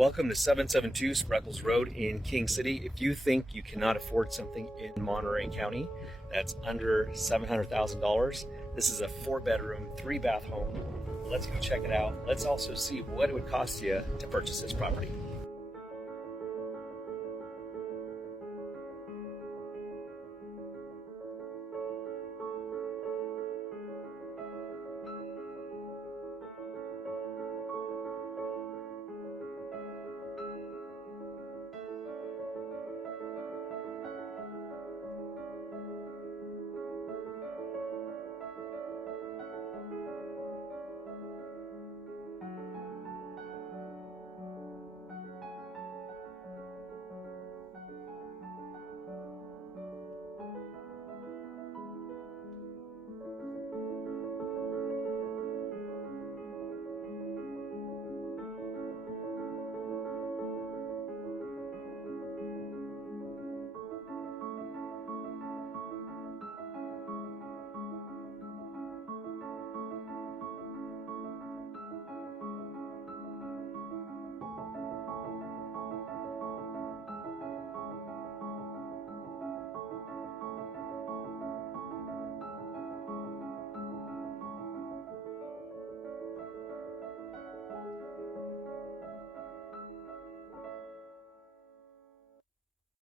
Welcome to 772 Spreckels Road in King City. If you think you cannot afford something in Monterey County that's under $700,000, this is a 4-bedroom, 3-bath home. Let's go check it out. Let's also see what it would cost you to purchase this property.